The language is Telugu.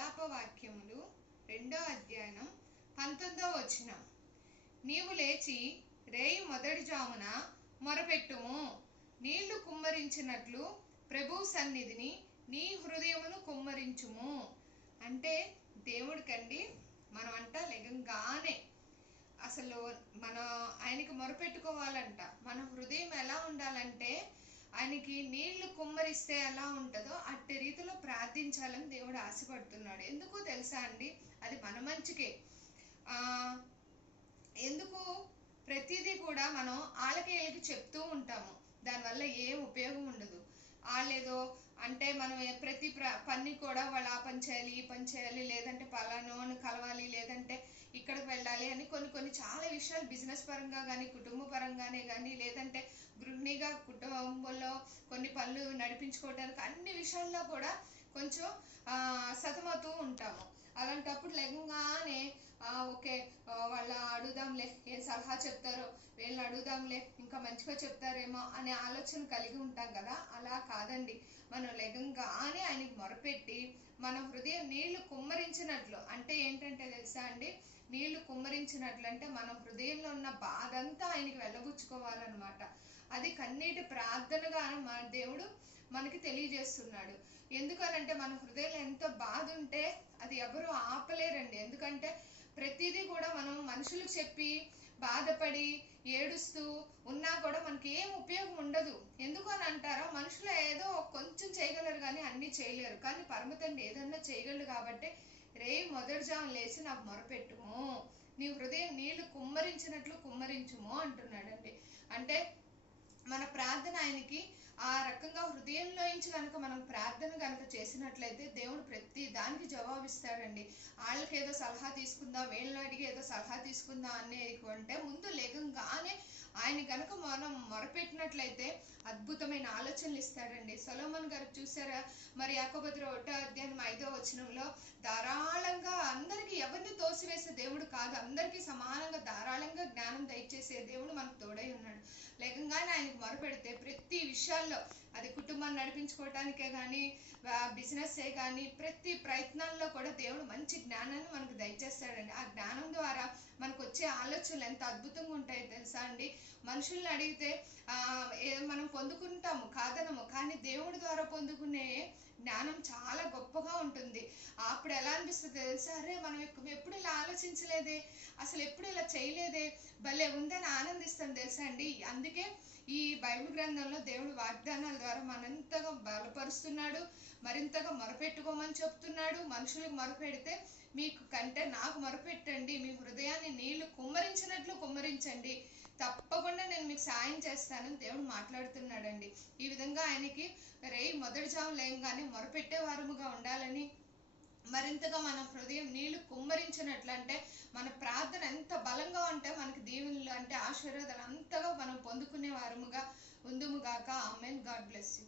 విలాపవాక్యములు 2వ అధ్యాయం 19వ వచనం. నీవు లేచి రేయి మొదటి జామున మొరపెట్టుము, నీళ్లు కుమ్మరించినట్లు ప్రభు సన్నిధిని నీ హృదయమును కుమ్మరించుము. అంటే దేవుడికండి మనమంట లెగంగానే అసలు మనం ఆయనకి మొరపెట్టుకోవాలంట. మన హృదయం ఎలా ఉండాలంటే ఆయనకి నీళ్లు కుమ్మరిస్తే ఎలా ఉంటుందో అట్టి రీతిలో ప్రార్థించాలని దేవుడు ఆశపడుతున్నాడు. ఎందుకు తెలుసా అండి? అది మన మంచికే. ఎందుకు ప్రతిదీ కూడా మనం వాళ్ళకి వీళ్ళకి చెప్తూ ఉంటాము, దానివల్ల ఏం ఉపయోగం ఉండదు. వాళ్ళేదో అంటే మనం ప్రతి పని కూడా వాళ్ళు ఆ పని చేయాలి, ఈ పని చేయాలి, లేదంటే పలానాను కలవాలి, లేదంటే ఇక్కడికి వెళ్ళాలి అని కొన్ని చాలా విషయాలు బిజినెస్ పరంగా కానీ, కుటుంబ పరంగానే కానీ, లేదంటే గృహిణిగా కుటుంబంలో కొన్ని పనులు నడిపించుకోవడానికి అన్ని విషయాల్లో కూడా కొంచెం సతమవుతూ ఉంటాము. అలాంటప్పుడు లెగంగానే ఓకే వాళ్ళ అడుగుదాంలే, ఏం సలహా చెప్తారో వీళ్ళని అడుగుదాంలే, ఇంకా మంచిగా చెప్తారేమో అనే ఆలోచన కలిగి ఉంటాం కదా. అలా కాదండి, మనం లెగంగానే ఆయనకి మొరపెట్టి మన హృదయం నీళ్లు కుమ్మరించినట్లు. అంటే ఏంటంటే తెలుసా అండి, నీళ్లు కుమ్మరించినట్లు అంటే మన హృదయంలో ఉన్న బాధ అంతా ఆయనకి వెళ్ళబుచ్చుకోవాలన్నమాట. అది కన్నీటి ప్రార్థనగా మన దేవుడు మనకి తెలియజేస్తున్నాడు. ఎందుకనంటే మన హృదయంలో ఎంతో బాధ ఉంటే అది ఎవరు ఆపలేరండి. ఎందుకంటే ప్రతిదీ కూడా మనం మనుషులకు చెప్పి బాధపడి ఏడుస్తూ ఉన్నా కూడా మనకి ఏం ఉపయోగం ఉండదు. ఎందుకు అని అంటారో, మనుషులు ఏదో కొంచెం చేయగలరు కానీ అన్నీ చేయలేరు. కానీ పరమతండ్రి ఏదన్నా చేయగలడు. కాబట్టి రేయి మొదటి జాము లేచి నాకు మొరపెట్టుము, నీ హృదయం నీళ్లు కుమ్మరించినట్లు కుమ్మరించుము అంటున్నాడండి. అంటే మన ప్రార్థన ఆయనకి ఆ రకంగా హృదయంలో నుంచి కనుక మనం ప్రార్థన కనుక చేసినట్లయితే దేవుడు ప్రతి దానికి జవాబిస్తాడండి. వాళ్ళకి ఏదో సలహా తీసుకుందాం, వీళ్ళని అడిగి ఏదో సలహా తీసుకుందాం అంటే ముందు లేకంగానే ఆయన కనుక మనం మొరపెట్టినట్లయితే అద్భుతమైన ఆలోచనలు ఇస్తాడండి. సొలొమోన్ గారు చూసారా, మరి యాకోబు 1వ అధ్యాయం 5వ వచనంలో ధారాళంగా అందరికీ ఎవరిని తోసివేసే దేవుడు కాదు, అందరికీ సమానంగా ధారాళంగా జ్ఞానం దయచేసే దేవుడు మనకు తోడై ఉన్నాడు. లేకంగానే ఆయనకు మొరపెడితే ప్రతి విషయాల్లో, అది కుటుంబాన్ని నడిపించుకోవటానికే కానీ, బిజినెస్సే కానీ, ప్రతి ప్రయత్నాల్లో కూడా దేవుడు మంచి జ్ఞానాన్ని మనకు దయచేస్తాడండి. ఆ జ్ఞానం ద్వారా మనకు వచ్చే ఆలోచనలు ఎంత అద్భుతంగా ఉంటాయో తెలుసా అండి. మనుషుల్ని అడిగితే మనం పొందుకుంటాము, కాదనము, కానీ దేవుడి ద్వారా పొందుకునే జ్ఞానం చాలా గొప్పగా ఉంటుంది. అప్పుడు ఎలా అనిపిస్తుంది తెలుసా, అరే మనం ఎప్పుడు ఇలా ఆలోచించలేదే, అసలు ఎప్పుడు ఇలా చేయలేదే, భలే ఉందని ఆనందిస్తాం తెలుసా అండి. అందుకే ఈ బైబిల్ గ్రంథంలో దేవుడు వాగ్దానాల ద్వారా మనంతగా బలపరుస్తున్నాడు, మరింతగా మొరపెట్టుకోమని చెప్తున్నాడు. మనుషులకు మొరపెడితే మీకు కంటే నాకు మొరపెట్టండి, మీ హృదయాన్ని నీళ్లు కుమ్మరించినట్లు కుమ్మరించండి, తప్పకుండా నేను మీకు సాయం చేస్తానని దేవుడు మాట్లాడుతున్నాడండి. ఈ విధంగా ఆయనకి రేయి మొదటి జాము లేయంగానే మొరపెట్టే వారముగా ఉండాలని, మరింతగా మన హృదయం నీళ్లు కుమ్మరించినట్లు అంటే మన ప్రార్థన ఎంత బలంగా ఉంటే మనకి దీవెనలు అంటే ఆశీర్వాదాలు అంతగా మనం పొందుకునే వారముగా ఉందుముగాక. ఆమేన్. God bless you.